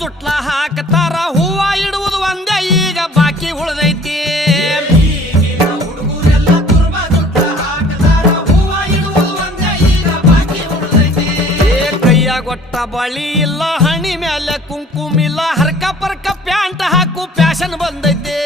ಜುಟ್ಲ ಹಾಕತಾರ ಹೂವ ಇಡುವುದು ಒಂದೇ ಈಗ ಬಾಕಿ ಉಳಿದೈತಿ ಗೊಟ್ಟ ಬಳಿ ಇಲ್ಲ ಹಣಿ ಮೇಲೆ ಕುಂಕುಮಿಲ್ಲ ಹರ್ಕ ಪರ್ಕ ಪ್ಯಾಂಟ್ ಹಾಕು ಫ್ಯಾಷನ್ ಬಂದೈತಿ